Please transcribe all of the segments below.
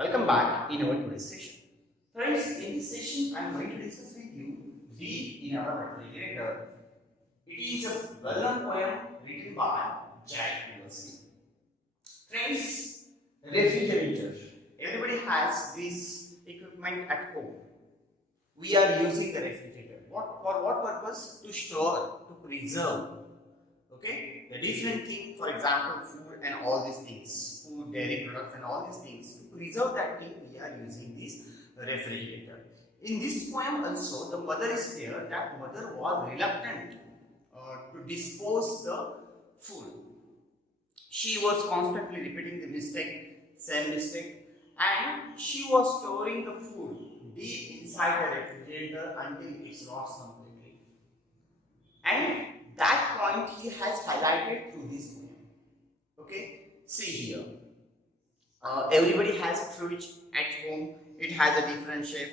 Welcome back in our today's session. Friends, in this session I am going to discuss with you D in our refrigerator. It is a well-known poem written by Jack Nicholson. Friends, refrigerator. Everybody has this equipment at home. We are using the refrigerator. For what purpose? To store, to preserve. Okay, the different thing, for example, food and all these things, food, dairy products and all these things. To preserve that thing, we are using this refrigerator. In this poem also, the mother is there. That mother was reluctant to dispose the food. She was constantly repeating the mistake, same mistake, and she was storing the food deep inside the refrigerator until it rots completely. And that point he has highlighted through this poem. Okay, see here. Everybody has a fridge at home. It has a different shape.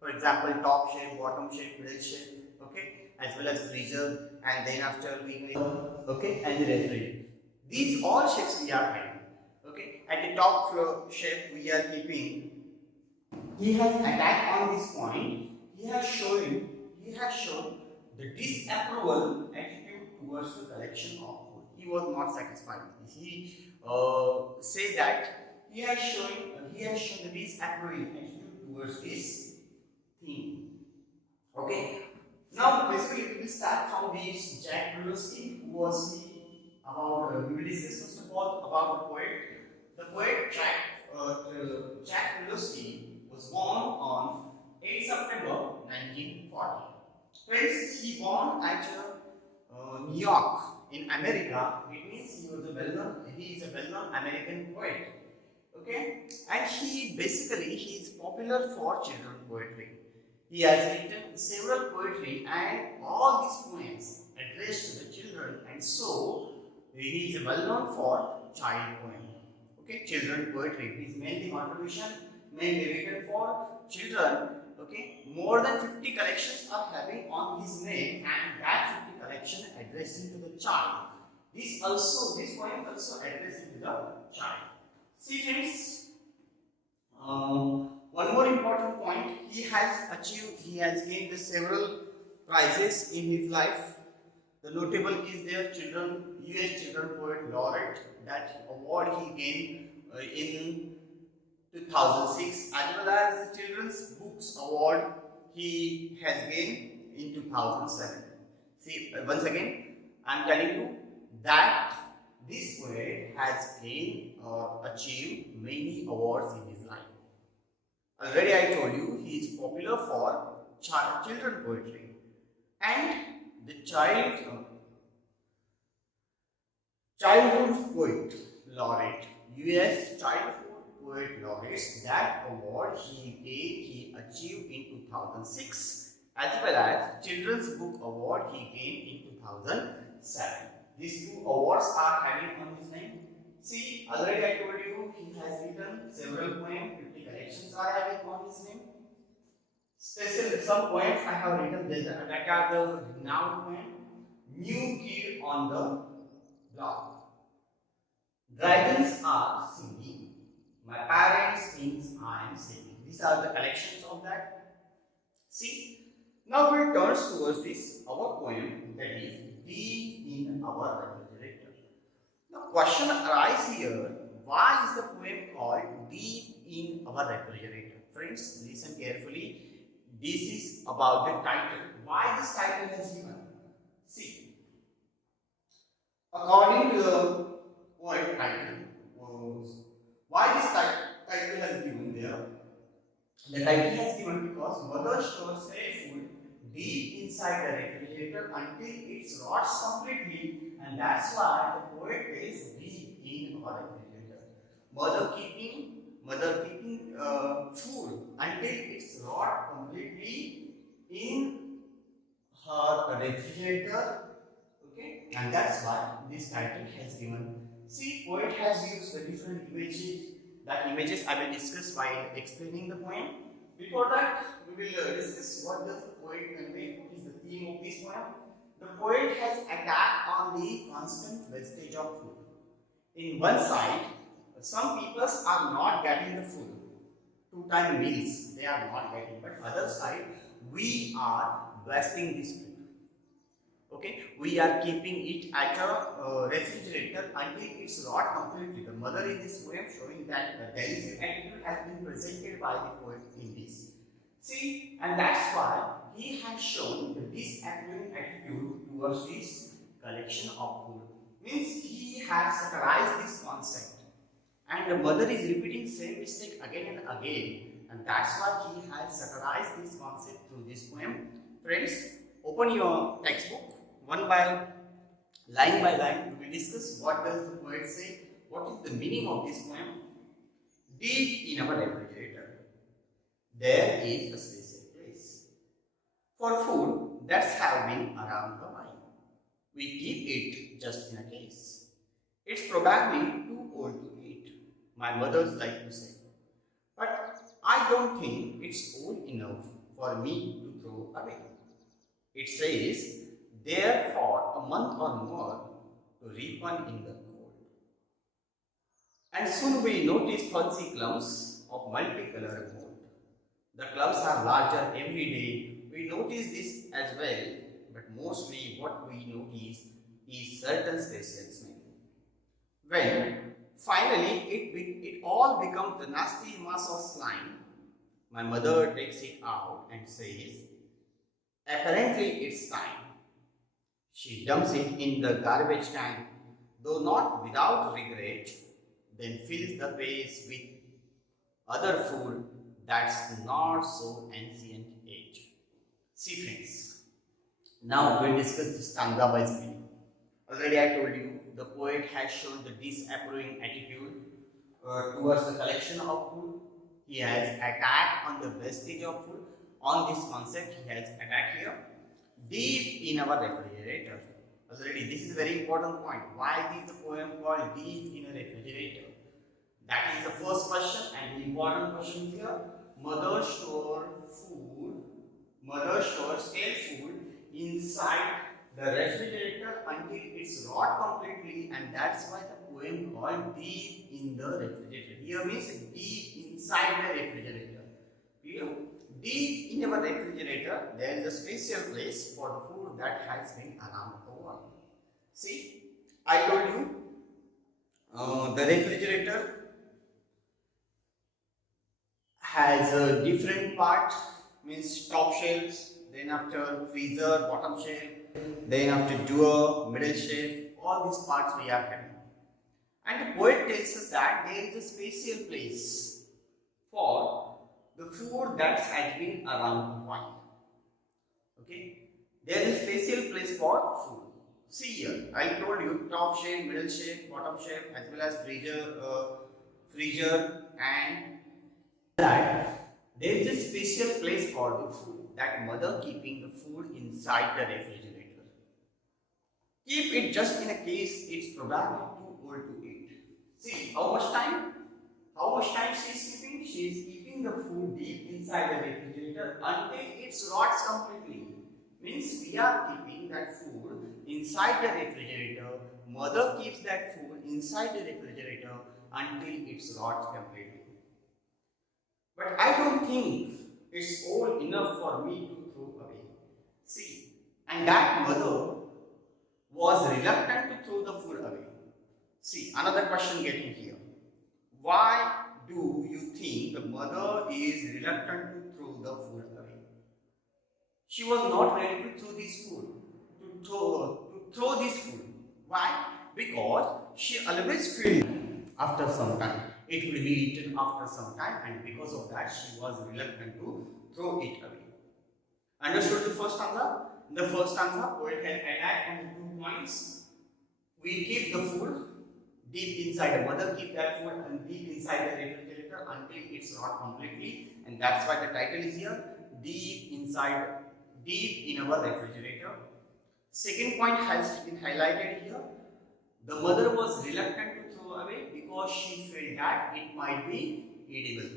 For example, top shape, bottom shape, middle shape. Okay, as well as freezer, and then after we okay, and the refrigerator. These all shapes we are having. Okay, at the top shape we are keeping. He has attacked on this point. He has shown the disapproval attitude towards the collection of food. He was not satisfied. He said that he has shown the disapproval attitude towards this thing. Okay. Now basically we will start from this Jack Nicholson. Who was he? About we will discuss first of all about the poet. The poet Jack Nicholson was born on 8 September 1940. Friends, he born at New York in America. It means he is a well-known American poet. Okay, and he is popular for children poetry. He has written several poetry and all these poems addressed to the children, and so he is well known for child poem. Okay, children poetry. His mainly contribution mainly written for children. Okay, more than 50 collections are having on his name, and that 50 collection addressing to the child. This poem also addressing to the child. See friends, one more important point, he has gained the several prizes in his life. The notable is their US Children Poet Laureate. That award he gained in 2006, as well as the Children's Books Award he has gained in 2007. See, once again, I am telling you that this poet has gained or achieved many awards in his life. Already I told you he is popular for children poetry, and the childhood poet laureate, US Childhood Poet Laureate. That award he achieved in 2006, as well as Children's Book Award he gained in 2007. These two awards are having on his name. See, already I told you he has written several poems. 50 collections are having on his name. Special some poems I have written that are the renowned poem. New Kid on the Block. Dragons are singing. My parents think I am singing. These are the collections of that. See, now we turn towards this our poem, that is Deep in Our Refrigerator. The question arises here, why is the poem called Deep in Our Refrigerator? Friends, listen carefully. This is about the title. Why this title has given? See, according to the poet title, why this title has given there? The title has given because mother stores her food deep inside the refrigerator until it rots completely, and that's why the poet is deep in our refrigerator. Mother keeping food until it's rot completely in her refrigerator. Okay, and that's why this title has given. See, poet has used the different images. That images I will discuss while explaining the poem. Before that, we will discuss what does the poet convey, what is the theme of this poem. The poet has attacked on the constant wastage of food. In one side, some people are not getting the food. two-time meals they are not getting, but other side we are wasting this food. Okay, we are keeping it at a refrigerator until it's rot completely. The mother in this poem showing that the delicate attitude has been presented by the poet in this. See, and that's why he has shown the disappearing attitude towards this collection of food. Means he has satirized this concept, and the mother is repeating same mistake again and again, and that's why he has satirized this concept through this poem. Friends, open your textbook one by line. We will discuss what does the poet say, what is the meaning of this poem. Deep in our refrigerator, there is a special place for food that's have been around the while. We keep it just in a case. It's probably too old to eat, my mother's like to say. But I don't think it's old enough for me to throw away. It says there for a month or more to ripen in the cold. And soon we notice fuzzy clumps of multicolored mold. The clumps are larger every day. We notice this as well, but mostly what we notice is certain special smell. When finally it all becomes the nasty mass of slime, my mother takes it out and says, apparently it's time. She dumps it in the garbage can, though not without regret, then fills the place with other food that's not so ancient age. See friends, now we'll discuss the stanza wise meaning. Already I told you, the poet has shown the disapproving attitude towards the collection of food. He has attacked on the vestige of food. On this concept, he has attacked here. Deep in our refrigerator. Already, this is a very important point. Why is the poem called Deep in a Refrigerator? That is the first question, and the important question here. Mother stores stale food inside the refrigerator until it's rot completely, and that's why the poem called Deep in the Refrigerator. Here means deep inside the refrigerator. Clear? Deep in our refrigerator, there is a special place for the food that has been around the world. See, I told you the refrigerator has a different part, means top shelves, then after freezer, bottom shelf, then after drawer, middle shelf, all these parts we are having. And the poet tells us that there is a special place for the food that has been around a while. Okay, there is a special place for food. See here, I told you top shelf, middle shelf, bottom shelf, as well as freezer, and that there is a special place for the food, that mother keeping the food inside the refrigerator. Keep it just in a case it's probably too old to eat. See how much time she is keeping? She is keeping the food deep inside the refrigerator until it rots completely. Means we are keeping that food inside the refrigerator. Mother keeps that food inside the refrigerator until it rots completely. But I don't think it's old enough for me to throw away. See, and that mother was reluctant to throw the food away. See, another question getting here. Why do you think the mother is reluctant to throw the food away? She was not ready to throw this food, to throw this food. Why? Because she always feels after some time. It will be eaten after some time, and because of that, she was reluctant to throw it away. Understood the first stanza? In the first stanza, poet has attacked on the 2 points. We keep the food deep inside. The mother keep that food and deep inside the refrigerator until it's rot completely, and that's why the title is here. Deep in our refrigerator. Second point has been highlighted here. The mother was reluctant to throw away because she felt that it might be edible.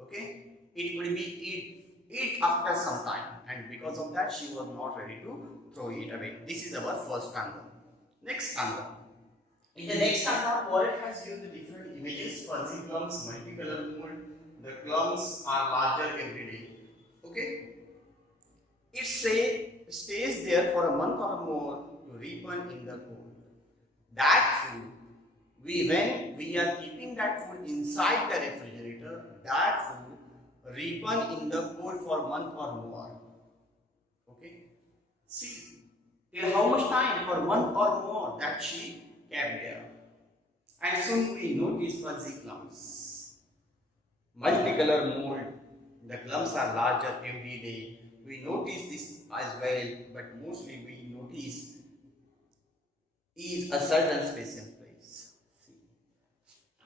Okay, it could be eat after some time, and because of that she was not ready to throw it away. This is our first stanza. Next stanza. In the next stanza, poet has used the different images, fuzzy plums, multicolored mold. the clumps are larger every day. Okay? It stays there for a month or more to ripen in the cold. That food, when we are keeping that food inside the refrigerator, that food ripen in the cold for a month or more. Okay? See, till how much time? For 1 or more that she kept there. And soon we notice fuzzy clumps. Multicolor mold. The clumps are larger every day. We notice this as well, but mostly we notice is a certain space and place. See.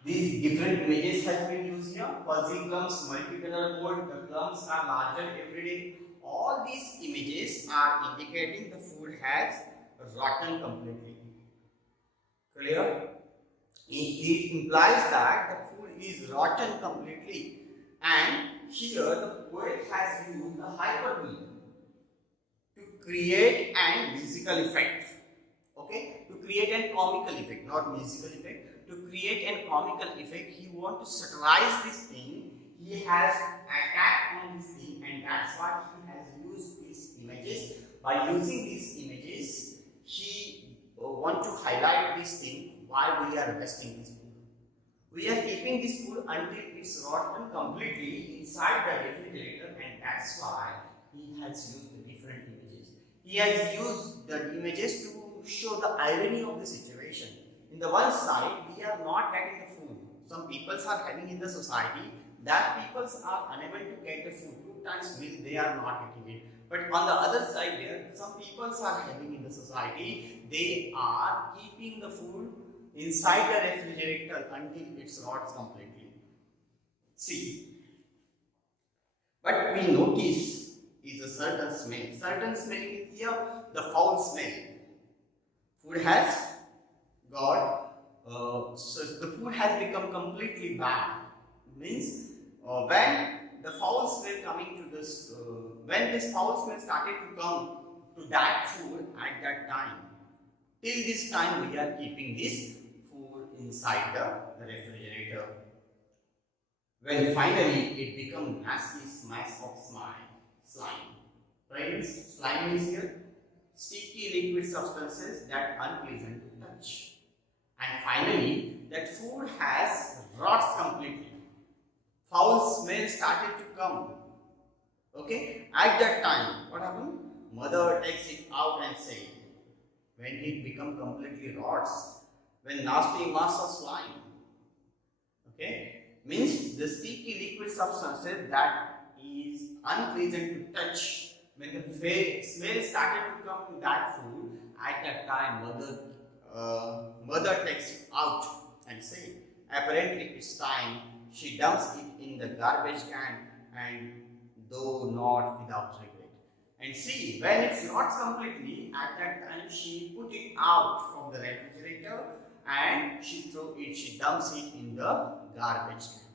These different images have been used here. Fuzzy clumps, multicolor mold, the clumps are larger every day. All these images are indicating the food has rotten completely. Clear? It implies that the food is rotten completely, and here the poet has used a hyperbole to create an musical effect. Okay, to create an comical effect, not musical effect. To create an comical effect, he wants to satirize this thing. He has attacked on this thing, and that's why he has used these images. By using these images, he want to highlight this thing. Why we are resting this food? We are keeping this food until it's rotten completely inside the refrigerator, and that's why he has used the different images. He has used the images to show the irony of the situation. In the one side, we are not getting the food. Some peoples are having in the society that peoples are unable to get the food. 2 times meal they are not getting it. But on the other side, there some peoples are having in the society, they are keeping the food inside the refrigerator until it rots completely. See, but we notice is a certain smell. Certain smell is here the foul smell. Food has got, so the food has become completely bad. Means when the foul smell coming to this, when this foul smell started to come to that food at that time, till this time we are keeping this food inside the refrigerator. When finally it becomes nasty smash of slime. Friends, slime is here sticky liquid substances that unpleasant to touch. And finally, that food has rots completely. Foul smell started to come. Okay? At that time, what happened? Mother takes it out and says, when it become completely rots, when nasty mass of slime. Okay? Means the sticky liquid substances that is unpleasant to touch. When the smell started to come to that food, at that time mother takes it out and say, apparently it's time. She dumps it in the garbage can, and though not without regret. And see, when it's not completely, at that time she put it out from the refrigerator and she dumps it in the garbage can.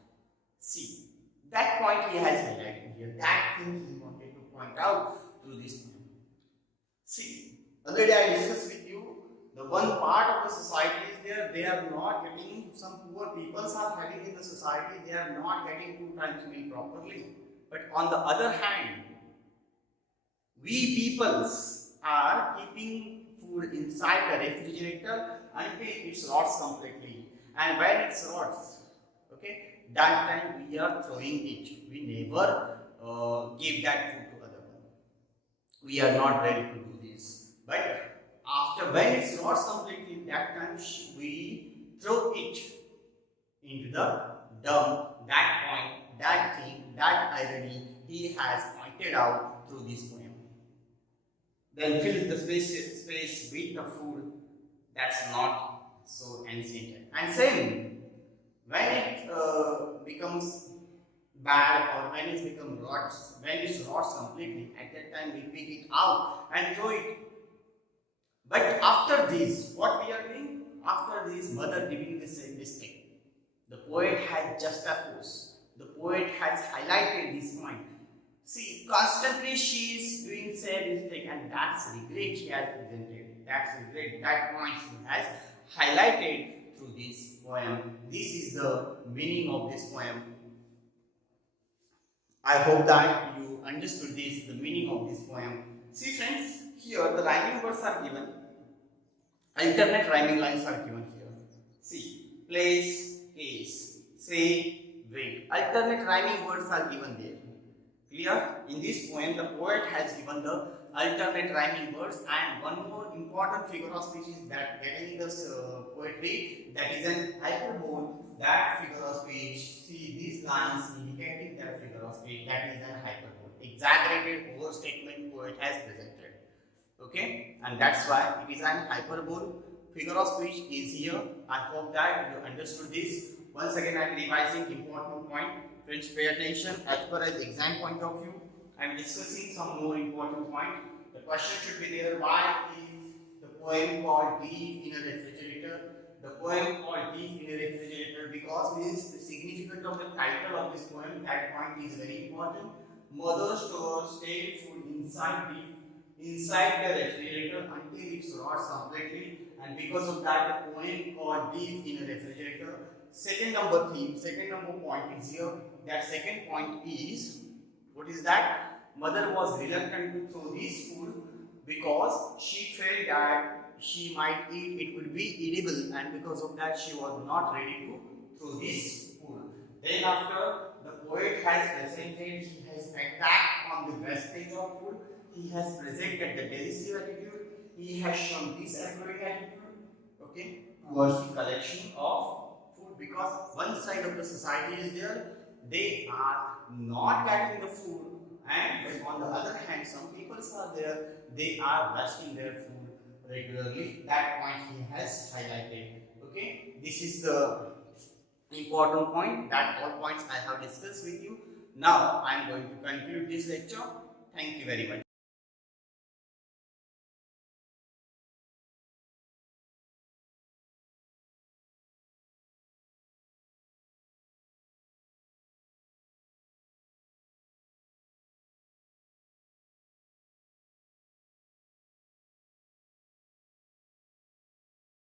See, that point he has highlighted here. That thing he wanted to point out through this point. See, other day I discussed with you, the one part of the society is there, they are not getting, some poor peoples are having in the society, they are not getting 2 times meal properly. But on the other hand, we peoples are keeping food inside the refrigerator until it rots completely. And when it rots, okay, that time we are throwing it. We never give that food to other one. We are not ready to do this. But after when it rots completely, that time we throw it into the dump. That point, that thing, that irony he has pointed out through this poem. Then fills the space with the food that's not so ancient. And same, when it becomes bad or when it becomes rots, when it rots completely, at that time we pick it out and throw it. But after this, what we are doing? After this, mother giving this same mistake. The poet has juxtaposed. The poet has highlighted this point. See, constantly she is doing same mistake, and that's regret she has presented. That's regret. That point she has highlighted through this poem. This is the meaning of this poem. I hope that you understood this, the meaning of this poem. See friends, here the rhyming words are given. Alternate rhyming lines are given here. See, place, case, say, wait. Alternate rhyming words are given there. Clear? In this poem, the poet has given the alternate rhyming words, and one more important figure of speech is that getting in this poetry, that is an hyperbole. That figure of speech, see these lines indicating that figure of speech, that is an hyperbole. Exaggerated overstatement poet has presented. Okay, and that's why it is an hyperbole. Figure of speech is here. I hope that you understood this. Once again, I am revising important point. Friends, pay attention. As far as exam point of view, I am discussing some more important point. The question should be there: why is the poem called Deep in a Refrigerator? The poem called Deep in a Refrigerator because it is the significance of the title of this poem. That point is very important. Mother stores stale food inside the refrigerator until it rots completely, and because of that the poem called Deep in a Refrigerator. Second number point is here. That second point is, what is that? Mother was reluctant to throw this food because she felt that she might eat, it would be edible, and because of that she was not ready to throw this food. Then after, the poet has presented, he has attacked on the wastage of food, he has presented the derisive attitude, he has shown disappointing attitude, okay, towards the collection of food, because one side of the society is there, they are not getting the food, and on the other hand, some people are there, they are wasting their food regularly. That point he has highlighted. Okay, this is the important point. That all points I have discussed with you. Now I am going to conclude this lecture. Thank you very much.